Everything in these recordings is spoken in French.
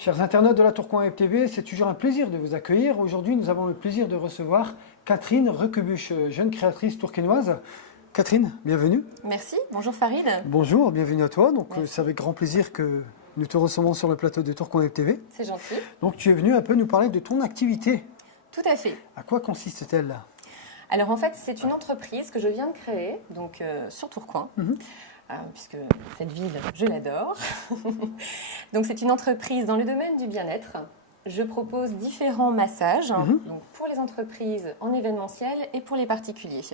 Chers internautes de la Tourcoing Web TV, c'est toujours un plaisir de vous accueillir. Aujourd'hui, nous avons le plaisir de recevoir Catherine Requebuche, jeune créatrice tourquenoise. Catherine, bienvenue. Merci, bonjour Farid. Bonjour, bienvenue à toi. Donc, Merci. c'est avec grand plaisir que nous te recevons sur le plateau de Tourcoing Web TV. C'est gentil. Donc, tu es venu un peu nous parler de ton activité. Tout à fait. À quoi consiste-t-elle? Alors en fait, c'est une entreprise que je viens de créer, donc sur Tourcoing. Puisque cette ville, je l'adore. Donc c'est une entreprise dans le domaine du bien-être. Je propose différents massages donc pour les entreprises en événementiel et pour les particuliers.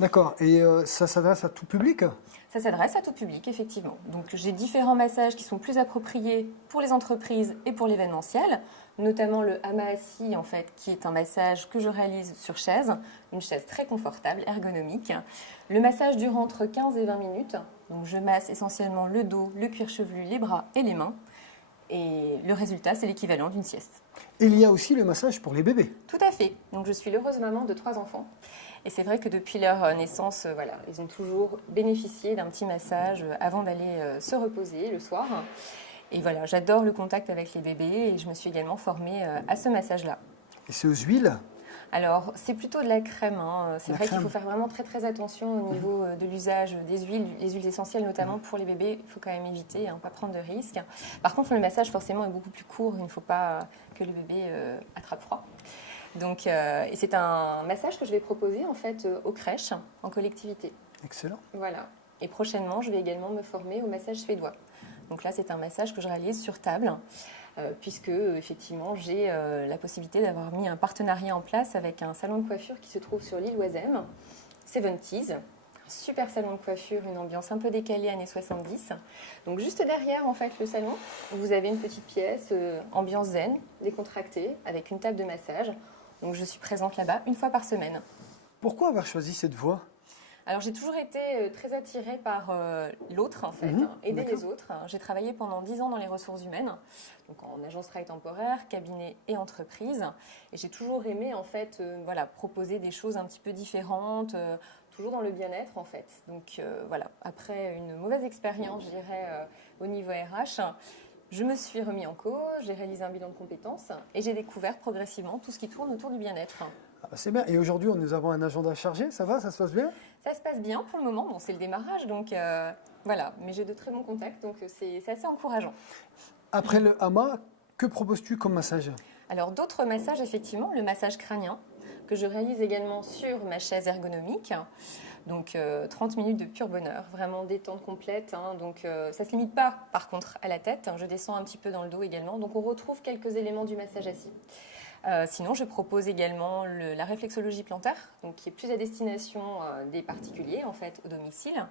D'accord. Et ça s'adresse à tout public? Ça s'adresse à tout public, effectivement. Donc j'ai différents massages qui sont plus appropriés pour les entreprises et pour l'événementiel, notamment le hama assis, en fait, qui est un massage que je réalise sur chaise, une chaise très confortable, ergonomique. Le massage dure entre 15 et 20 minutes. Donc je masse essentiellement le dos, le cuir chevelu, les bras et les mains. Et le résultat, c'est l'équivalent d'une sieste. Et il y a aussi le massage pour les bébés. Tout à fait. Donc je suis l'heureuse maman de 3 enfants. Et c'est vrai que depuis leur naissance, voilà, ils ont toujours bénéficié d'un petit massage avant d'aller se reposer le soir. Et voilà, j'adore le contact avec les bébés et je me suis également formée à ce massage-là. Et c'est aux huiles? Alors, c'est plutôt de la crème. C'est vrai qu'il faut faire vraiment très attention au niveau de l'usage des huiles, les huiles essentielles notamment pour les bébés. Il faut quand même éviter, pas prendre de risques. Par contre, le massage forcément est beaucoup plus court. Il ne faut pas que le bébé attrape froid. Donc, et c'est un massage que je vais proposer en fait aux crèches en collectivité. Excellent. Voilà. Et prochainement, je vais également me former au massage suédois. Donc là, c'est un massage que je réalise sur table, puisque effectivement, j'ai la possibilité d'avoir mis un partenariat en place avec un salon de coiffure qui se trouve sur l'île Oisem, 70s. Super salon de coiffure, une ambiance un peu décalée années 70. Donc juste derrière en fait le salon, vous avez une petite pièce, ambiance zen, décontractée, avec une table de massage. Donc je suis présente là-bas une fois par semaine. Pourquoi avoir choisi cette voie? Alors j'ai toujours été très attirée par l'autre en fait, aider les autres. J'ai travaillé pendant 10 ans dans les ressources humaines, donc en agence travail temporaire, cabinet et entreprise. Et j'ai toujours aimé en fait voilà, proposer des choses un petit peu différentes, toujours dans le bien-être en fait. Donc voilà, après une mauvaise expérience, je dirais, au niveau RH, je me suis remis en cause, j'ai réalisé un bilan de compétences et j'ai découvert progressivement tout ce qui tourne autour du bien-être. Ah bah c'est bien. Et aujourd'hui, nous avons un agenda chargé, ça va, ça se passe bien? Ça se passe bien pour le moment, bon, c'est le démarrage, donc voilà, mais j'ai de très bons contacts, donc c'est assez encourageant. Après le hama, que proposes-tu comme massage? Alors d'autres massages, effectivement, le massage crânien, que je réalise également sur ma chaise ergonomique, donc 30 minutes de pur bonheur, vraiment détente complète, donc ça ne se limite pas par contre à la tête, je descends un petit peu dans le dos également, donc on retrouve quelques éléments du massage assis. Sinon, je propose également la réflexologie plantaire, donc qui est plus à destination des particuliers en fait au domicile.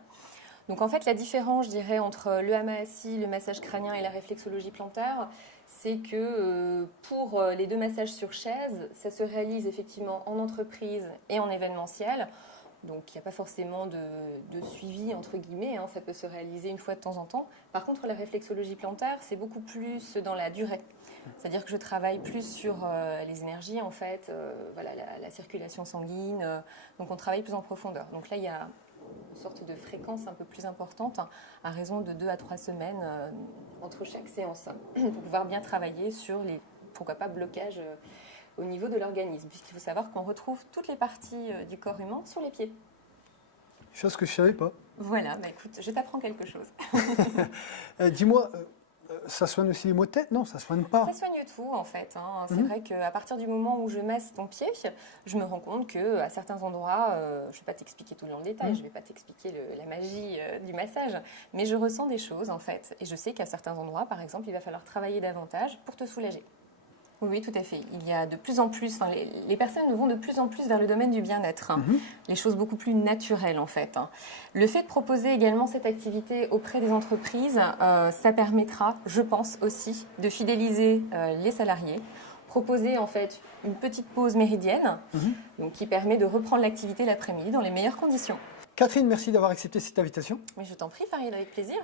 Donc en fait, la différence, je dirais, entre le hama assis, le massage crânien et la réflexologie plantaire, c'est que pour les 2 massages sur chaise, ça se réalise effectivement en entreprise et en événementiel. Donc il n'y a pas forcément de suivi entre guillemets, ça peut se réaliser une fois de temps en temps. Par contre, la réflexologie plantaire, c'est beaucoup plus dans la durée. C'est-à-dire que je travaille plus sur les énergies en fait, voilà, la circulation sanguine, donc on travaille plus en profondeur. Donc là, il y a une sorte de fréquence un peu plus importante, à raison de 2 à 3 semaines entre chaque séance, pour pouvoir bien travailler sur les, pourquoi pas, blocages au niveau de l'organisme, puisqu'il faut savoir qu'on retrouve toutes les parties du corps humain sur les pieds. Chose que je ne savais pas. Voilà, bah écoute, je t'apprends quelque chose. Dis-moi, ça soigne aussi les maux de tête? Non, ça ne soigne pas. Ça soigne tout en fait. C'est vrai qu'à partir du moment où je masse ton pied, je me rends compte qu'à certains endroits, je ne vais pas t'expliquer tout dans le détail, je ne vais pas t'expliquer la magie du massage, mais je ressens des choses en fait. Et je sais qu'à certains endroits, par exemple, il va falloir travailler davantage pour te soulager. Oui, tout à fait. Il y a de plus en plus, les personnes vont de plus en plus vers le domaine du bien-être, les choses beaucoup plus naturelles en fait. Le fait de proposer également cette activité auprès des entreprises, ça permettra, je pense aussi, de fidéliser les salariés, proposer en fait une petite pause méridienne, donc qui permet de reprendre l'activité l'après-midi dans les meilleures conditions. Catherine, merci d'avoir accepté cette invitation. Mais je t'en prie, Farid, avec plaisir.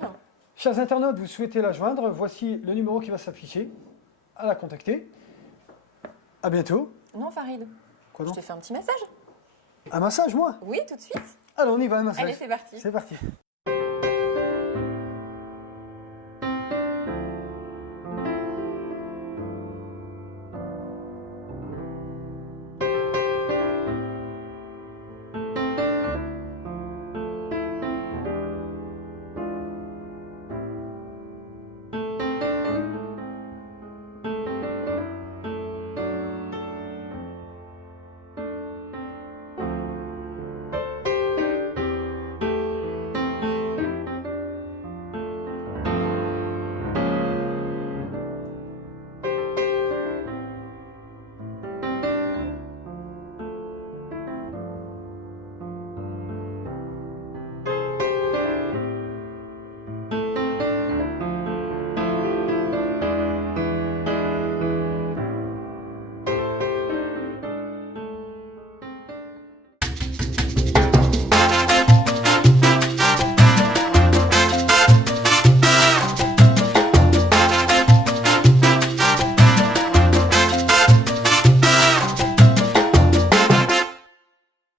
Chers internautes, vous souhaitez la joindre, voici le numéro qui va s'afficher. À la contacter. À bientôt. Non, Farid. Quoi donc? Je te fais un petit massage. Un massage, moi? Oui, tout de suite. Alors, on y va, un massage. Allez, c'est parti. C'est parti.